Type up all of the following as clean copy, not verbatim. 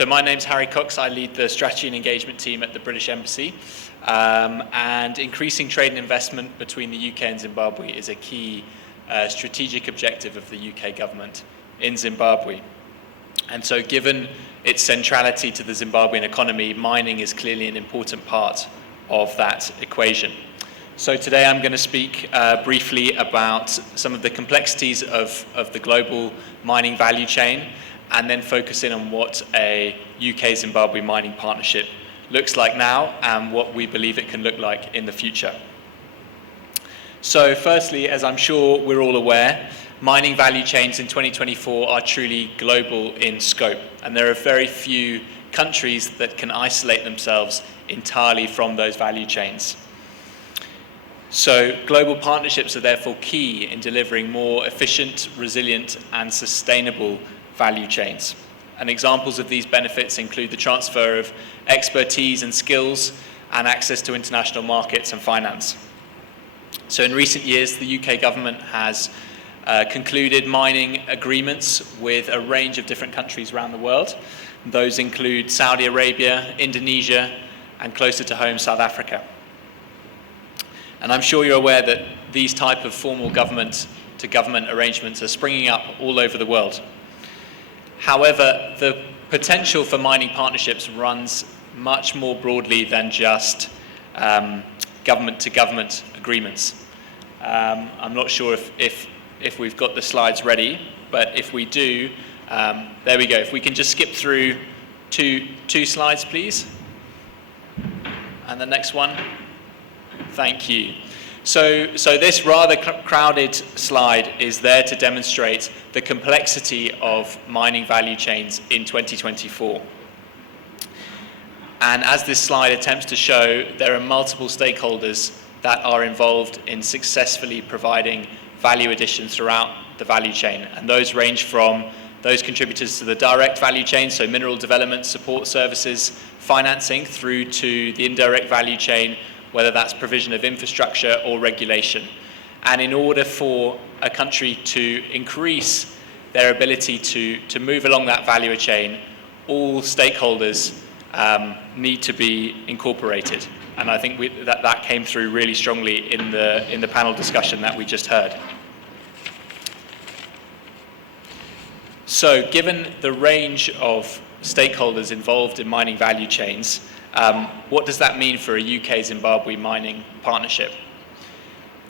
So my name's Harry Cox. I lead the strategy and engagement team at the British Embassy. And increasing trade and investment between the UK and Zimbabwe is a key strategic objective of the UK government in Zimbabwe. And so given its centrality to the Zimbabwean economy, mining is clearly an important part of that equation. So today I'm going to speak briefly about some of the complexities of the global mining value chain, and then focus in on what a UK-Zimbabwe mining partnership looks like now and what we believe it can look like in the future. So firstly, as I'm sure we're all aware, mining value chains in 2024 are truly global in scope, and there are very few countries that can isolate themselves entirely from those value chains. So global partnerships are therefore key in delivering more efficient, resilient and sustainable value chains. And examples of these benefits include the transfer of expertise and skills and access to international markets and finance. So in recent years, the UK government has concluded mining agreements with a range of different countries around the world. Those include Saudi Arabia, Indonesia, and closer to home, South Africa. And I'm sure you're aware that these type of formal government-to-government arrangements are springing up all over the world. However, the potential for mining partnerships runs much more broadly than just government-to-government agreements. I'm not sure if we've got the slides ready, but if we do, there we go. If we can just skip through two slides, please. And the next one. Thank you. So this rather crowded slide is there to demonstrate the complexity of mining value chains in 2024. And as this slide attempts to show, there are multiple stakeholders that are involved in successfully providing value addition throughout the value chain. And those range from those contributors to the direct value chain, so mineral development, support services, financing, through to the indirect value chain, whether that's provision of infrastructure or regulation. And in order for a country to increase their ability to move along that value chain, all stakeholders need to be incorporated. And I think that came through really strongly in the panel discussion that we just heard. So given the range of stakeholders involved in mining value chains, what does that mean for a UK-Zimbabwe mining partnership?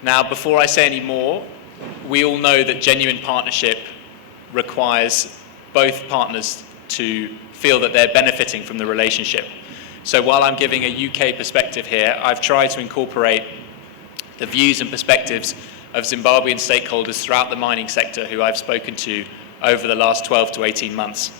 Now, before I say any more, we all know that genuine partnership requires both partners to feel that they're benefiting from the relationship. So while I'm giving a UK perspective here, I've tried to incorporate the views and perspectives of Zimbabwean stakeholders throughout the mining sector who I've spoken to over the last 12 to 18 months.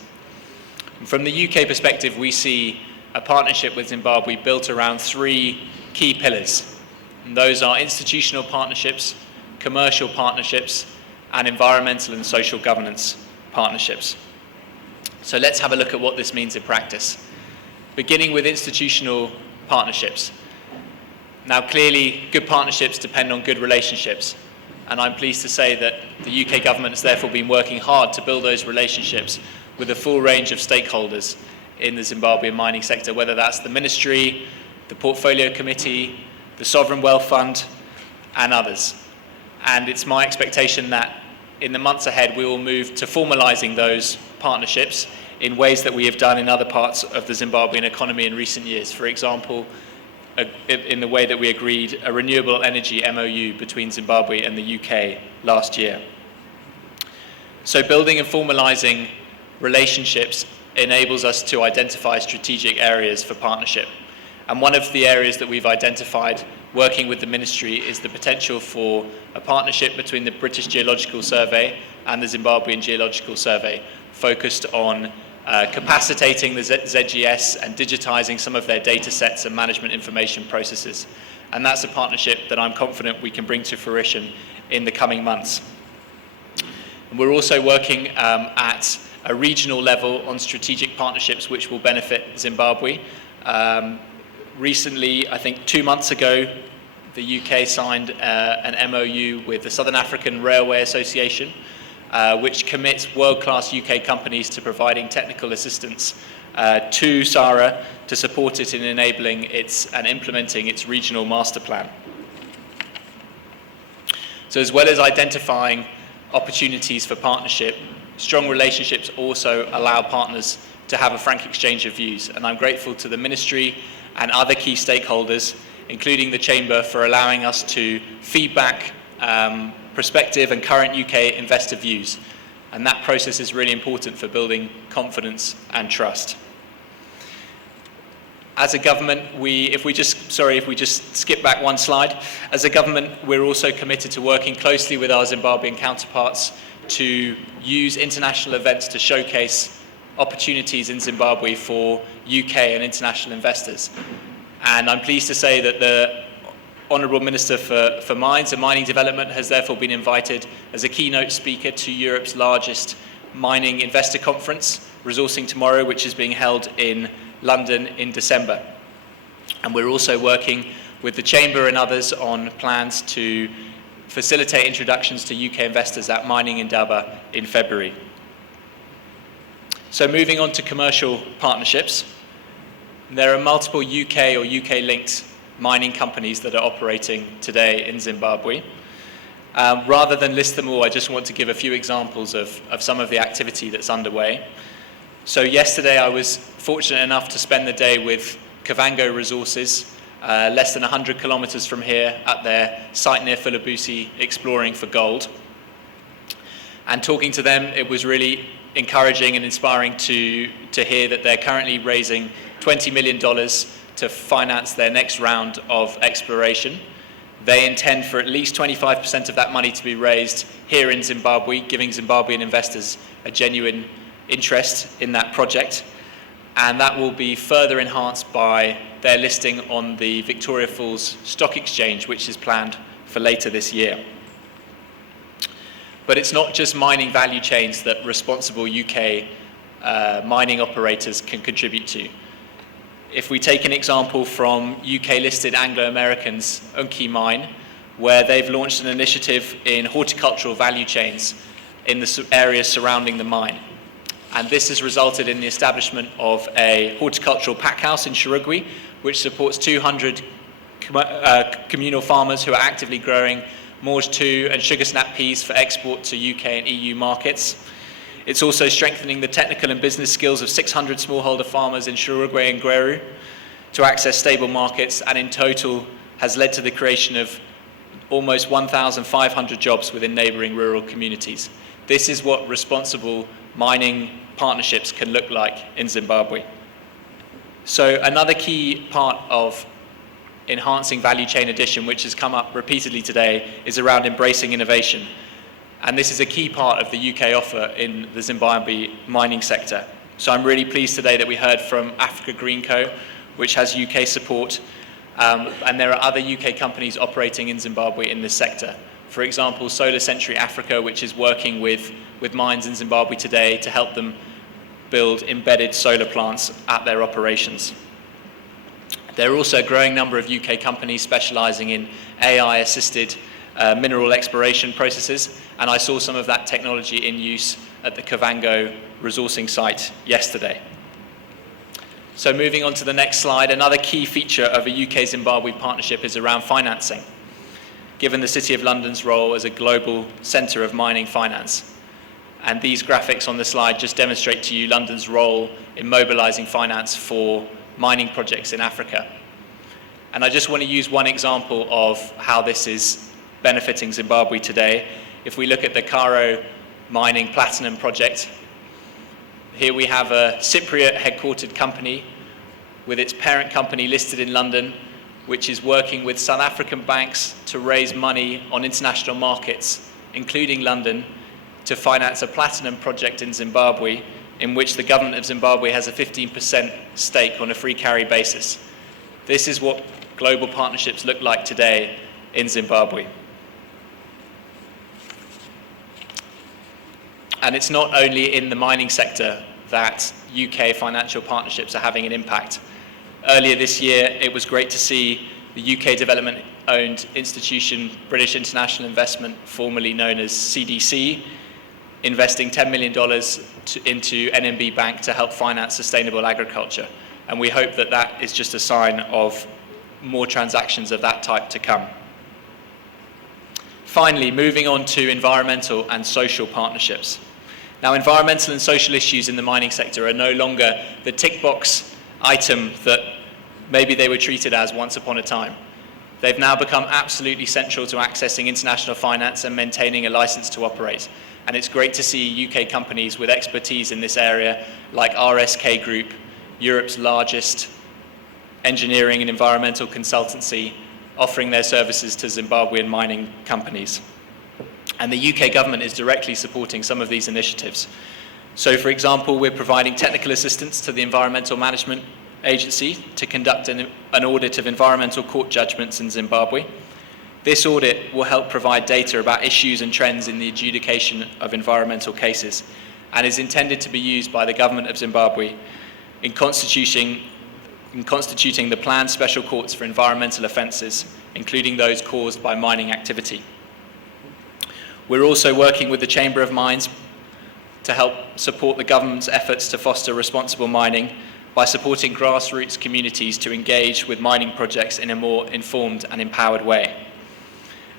From the UK perspective, we see a partnership with Zimbabwe built around three key pillars. And those are institutional partnerships, commercial partnerships, and environmental and social governance partnerships. So let's have a look at what this means in practice. Beginning with institutional partnerships. Now clearly, good partnerships depend on good relationships. And I'm pleased to say that the UK government has therefore been working hard to build those relationships with a full range of stakeholders in the Zimbabwean mining sector, whether that's the Ministry, the Portfolio Committee, the Sovereign Wealth Fund, and others. And it's my expectation that in the months ahead we will move to formalising those partnerships in ways that we have done in other parts of the Zimbabwean economy in recent years. For example, in the way that we agreed a renewable energy MOU between Zimbabwe and the UK last year. So building and formalising relationships enables us to identify strategic areas for partnership. And one of the areas that we've identified working with the Ministry is the potential for a partnership between the British Geological Survey and the Zimbabwean Geological Survey, focused on capacitating the ZGS and digitising some of their data sets and management information processes. And that's a partnership that I'm confident we can bring to fruition in the coming months. And we're also working at a regional level on strategic partnerships which will benefit Zimbabwe. Recently, I think 2 months ago, the UK signed an MOU with the Southern African Railway Association, which commits world-class UK companies to providing technical assistance to SARA to support it in enabling and implementing its regional master plan. So as well as identifying opportunities for partnership, strong relationships also allow partners to have a frank exchange of views. And I'm grateful to the Ministry and other key stakeholders, including the Chamber, for allowing us to feedback prospective and current UK investor views. And that process is really important for building confidence and trust. As a government, if we just skip back one slide, as a government, we're also committed to working closely with our Zimbabwean counterparts to use international events to showcase opportunities in Zimbabwe for UK and international investors. And I'm pleased to say that the Honourable Minister for Mines and Mining Development has therefore been invited as a keynote speaker to Europe's largest mining investor conference, Resourcing Tomorrow, which is being held in London in December. And we're also working with the Chamber and others on plans to facilitate introductions to UK investors at Mining Indaba in February. So moving on to commercial partnerships, there are multiple UK or UK-linked mining companies that are operating today in Zimbabwe. Rather than list them all, I just want to give a few examples of some of the activity that's underway. So yesterday I was fortunate enough to spend the day with Kavango Resources, less than 100 kilometers from here at their site near Phulabusi, exploring for gold. And talking to them, it was really encouraging and inspiring to hear that they're currently raising $20 million to finance their next round of exploration. They intend for at least 25% of that money to be raised here in Zimbabwe, giving Zimbabwean investors a genuine interest in that project. And that will be further enhanced by their listing on the Victoria Falls Stock Exchange, which is planned for later this year. But it's not just mining value chains that responsible UK mining operators can contribute to. If we take an example from UK-listed Anglo-Americans, Unki Mine, where they've launched an initiative in horticultural value chains in the areas surrounding the mine. And this has resulted in the establishment of a horticultural pack house in Shirugwi, which supports 200 communal farmers who are actively growing Morge 2 and sugar snap peas for export to UK and EU markets. It's also strengthening the technical and business skills of 600 smallholder farmers in Shirugwe and Gweru to access stable markets, and in total has led to the creation of almost 1,500 jobs within neighbouring rural communities. This is what responsible mining partnerships can look like in Zimbabwe. So another key part of enhancing value chain addition, which has come up repeatedly today, is around embracing innovation. And this is a key part of the UK offer in the Zimbabwe mining sector. So I'm really pleased today that we heard from Africa Green Co, which has UK support, and there are other UK companies operating in Zimbabwe in this sector. For example, Solar Century Africa, which is working with mines in Zimbabwe today to help them build embedded solar plants at their operations. There are also a growing number of UK companies specialising in AI-assisted mineral exploration processes, and I saw some of that technology in use at the Kavango resourcing site yesterday. So moving on to the next slide, another key feature of a UK-Zimbabwe partnership is around financing, given the City of London's role as a global centre of mining finance. And these graphics on the slide just demonstrate to you London's role in mobilising finance for mining projects in Africa. And I just want to use one example of how this is benefiting Zimbabwe today. If we look at the Karo Mining Platinum project, here we have a Cypriot headquartered company with its parent company listed in London, which is working with South African banks to raise money on international markets, including London, to finance a platinum project in Zimbabwe, in which the government of Zimbabwe has a 15% stake on a free carry basis. This is what global partnerships look like today in Zimbabwe. And it's not only in the mining sector that UK financial partnerships are having an impact. Earlier this year, it was great to see the UK development-owned institution, British International Investment, formerly known as CDC, investing $10 million into NMB Bank to help finance sustainable agriculture. And we hope that that is just a sign of more transactions of that type to come. Finally, moving on to environmental and social partnerships. Now, environmental and social issues in the mining sector are no longer the tick box item that maybe they were treated as once upon a time. They've now become absolutely central to accessing international finance and maintaining a license to operate. And it's great to see UK companies with expertise in this area, like RSK Group, Europe's largest engineering and environmental consultancy, offering their services to Zimbabwean mining companies. And the UK government is directly supporting some of these initiatives. So, for example, we're providing technical assistance to the Environmental Management Agency to conduct an audit of environmental court judgments in Zimbabwe. This audit will help provide data about issues and trends in the adjudication of environmental cases, and is intended to be used by the government of Zimbabwe in constituting the planned special courts for environmental offences, including those caused by mining activity. We're also working with the Chamber of Mines to help support the government's efforts to foster responsible mining by supporting grassroots communities to engage with mining projects in a more informed and empowered way.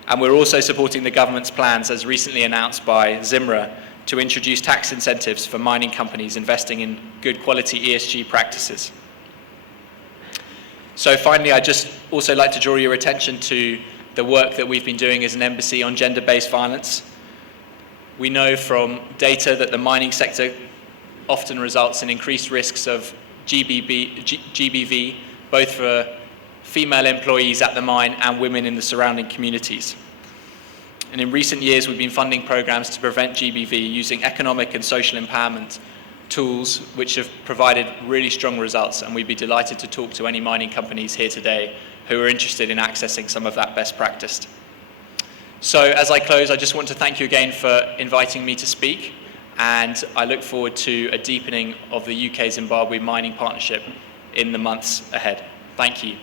And we're also supporting the government's plans, as recently announced by ZIMRA, to introduce tax incentives for mining companies investing in good quality ESG practices. So finally, I'd just also like to draw your attention to the work that we've been doing as an embassy on gender-based violence. We know from data that the mining sector often results in increased risks of GBV, both for female employees at the mine and women in the surrounding communities. And in recent years, we've been funding programs to prevent GBV using economic and social empowerment tools, which have provided really strong results, and we'd be delighted to talk to any mining companies here today who are interested in accessing some of that best practice. So as I close, I just want to thank you again for inviting me to speak, and I look forward to a deepening of the UK-Zimbabwe mining partnership in the months ahead. Thank you.